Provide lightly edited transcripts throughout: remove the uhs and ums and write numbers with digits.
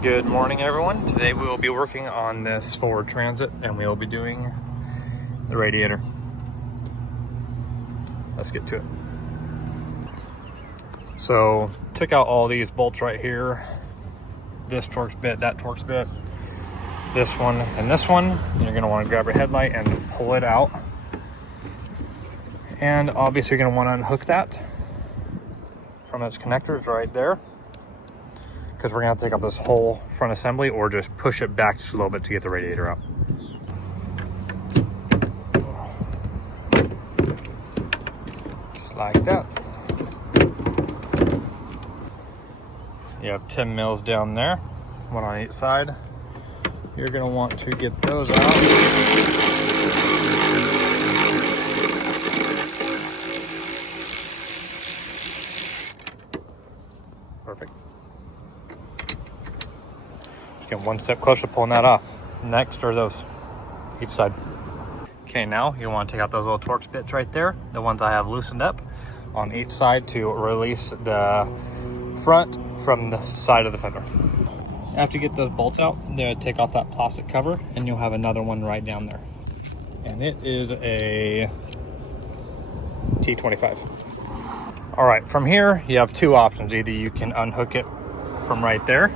Good morning, everyone. Today we will be working on this Ford Transit and we will be doing the radiator. Let's get to it. So took out all these bolts right here. This Torx bit, that Torx bit, this one and this one. You're gonna want to grab your headlight and pull it out. And obviously you're gonna want to unhook that from its connectors right there, because we're gonna have to take out this whole front assembly or just push it back just a little bit to get the radiator out. Just like that. You have 10 mils down there, one on each side. You're gonna want to get those out. Perfect. Get one step closer to pulling that off. Next are those, each side. Okay, now you want to take out those little Torx bits right there, the ones I have loosened up on each side to release the front from the side of the fender. After you get those bolts out, they'll take off that plastic cover and you'll have another one right down there. And it is a T25. All right, from here, you have two options. Either you can unhook it from right there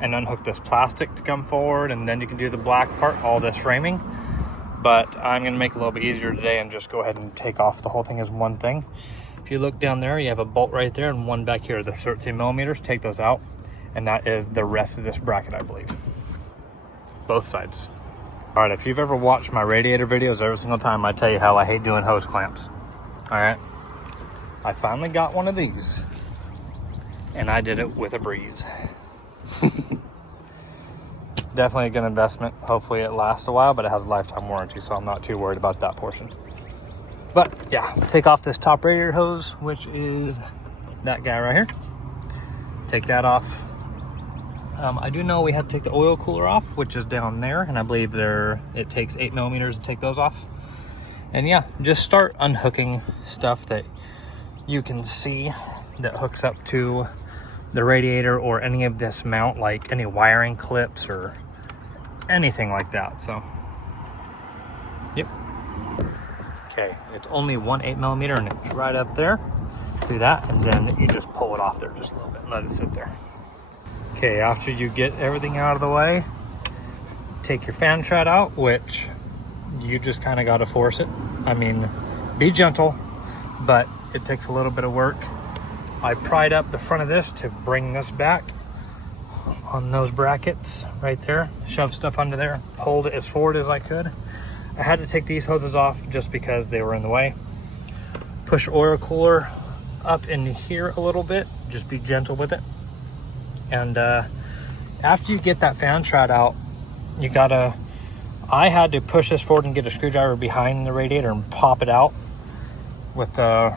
and unhook this plastic to come forward, and then you can do the black part, all this framing. But I'm gonna make it a little bit easier today and just go ahead and take off the whole thing as one thing. If you look down there, you have a bolt right there and one back here. They're 13 millimeters, take those out. And that is the rest of this bracket, I believe. Both sides. All right, if you've ever watched my radiator videos, every single time I tell you how I hate doing hose clamps. All right, I finally got one of these and I did it with a breeze. Definitely a good investment. Hopefully it lasts a while, but it has a lifetime warranty, so I'm not too worried about that portion. But yeah, take off this top radiator hose, which is that guy right here. Take that off. I do know we had to take the oil cooler off, which is down there, and I believe it takes 8 millimeters to take those off. And yeah, just start unhooking stuff that you can see that hooks up to the radiator or any of this mount, like any wiring clips or anything like that. So yep. Okay, it's only 1 8 millimeter and it's right up there. Do that, and then you just pull it off there just a little bit and let it sit there. Okay, after you get everything out of the way, take your fan shroud out, which you just kind of got to force it. I mean, be gentle, but it takes a little bit of work. I pried up the front of this to bring this back on those brackets right there, shove stuff under there, pulled it as forward as I could. I had to take these hoses off just because they were in the way. Push oil cooler up in here a little bit, just be gentle with it. And after you get that fan shroud out, I had to push this forward and get a screwdriver behind the radiator and pop it out with the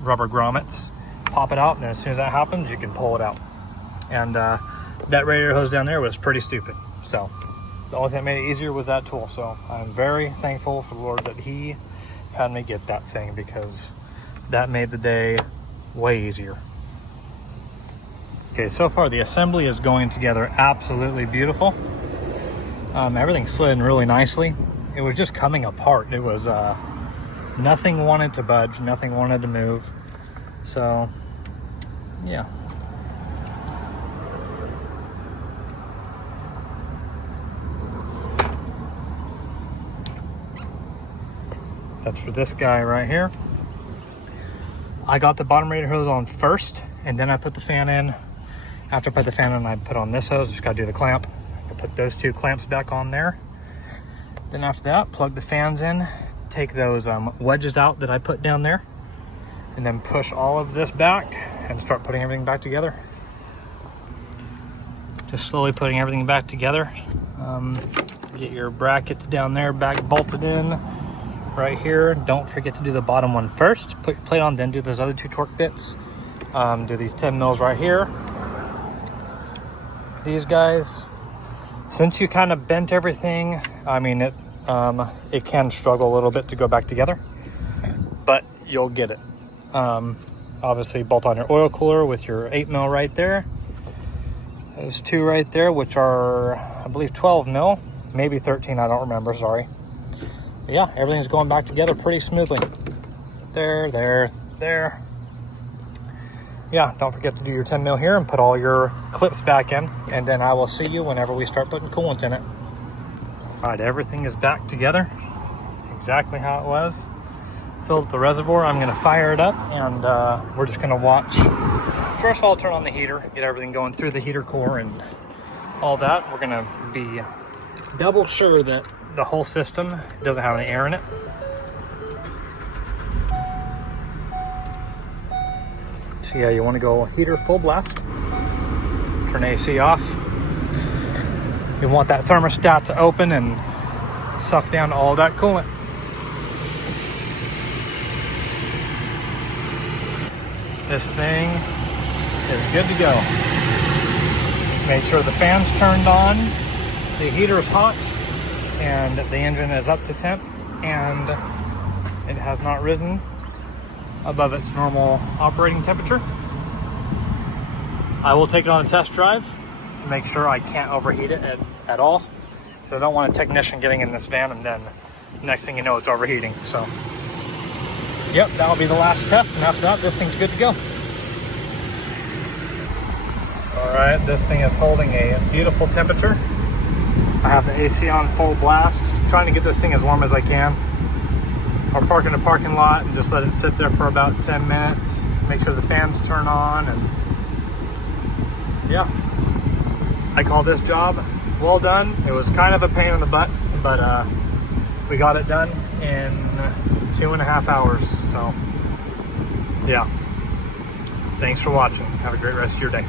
rubber grommets. Pop it out, and then as soon as that happens, you can pull it out. And that radiator hose down there was pretty stupid. So the only thing that made it easier was that tool. So I'm very thankful for the Lord that He had me get that thing, because that made the day way easier. Okay, so far the assembly is going together absolutely beautiful. Everything slid in really nicely. It was just coming apart. It was nothing wanted to budge, nothing wanted to move. So yeah. That's for this guy right here. I got the bottom radiator hose on first, and then I put the fan in. After I put the fan in, I put on this hose. Just gotta do the clamp. I put those two clamps back on there. Then after that, plug the fans in, take those wedges out that I put down there, and then push all of this back and start putting everything back together. Just slowly putting everything back together. Get your brackets down there back bolted in right here. Don't forget to do the bottom one first. Put your plate on, then do those other two torque bits. Do these 10 mils right here. These guys, since you kind of bent everything, I mean, it can struggle a little bit to go back together, but you'll get it. Obviously bolt on your oil cooler with your 8 mil right there. Those two right there, which are, I believe, 12 mil, maybe 13, I don't remember, sorry. But yeah, everything's going back together pretty smoothly. There, there, there. Yeah, don't forget to do your 10 mil here and put all your clips back in, and then I will see you whenever we start putting coolant in it. All right, everything is back together, exactly how it was. Filled the reservoir, I'm gonna fire it up, and we're just gonna watch. First of all, turn on the heater, get everything going through the heater core and all that. We're gonna be double sure that the whole system doesn't have any air in it. So yeah, you wanna go heater full blast. Turn AC off. You want that thermostat to open and suck down all that coolant. This thing is good to go. Make sure the fan's turned on, the heater is hot, and the engine is up to temp, and it has not risen above its normal operating temperature. I will take it on a test drive to make sure I can't overheat it at all. So I don't want a technician getting in this van and then next thing you know it's overheating. So yep, that'll be the last test, and after that this thing's good to go. All right, this thing is holding a beautiful temperature. I have the AC on full blast, trying to get this thing as warm as I can. I'll park in the parking lot and just let it sit there for about 10 minutes. Make sure the fans turn on, and yeah, I call this job well done. It was kind of a pain in the butt, but we got it done in 2.5 hours. So yeah, thanks for watching. Have a great rest of your day.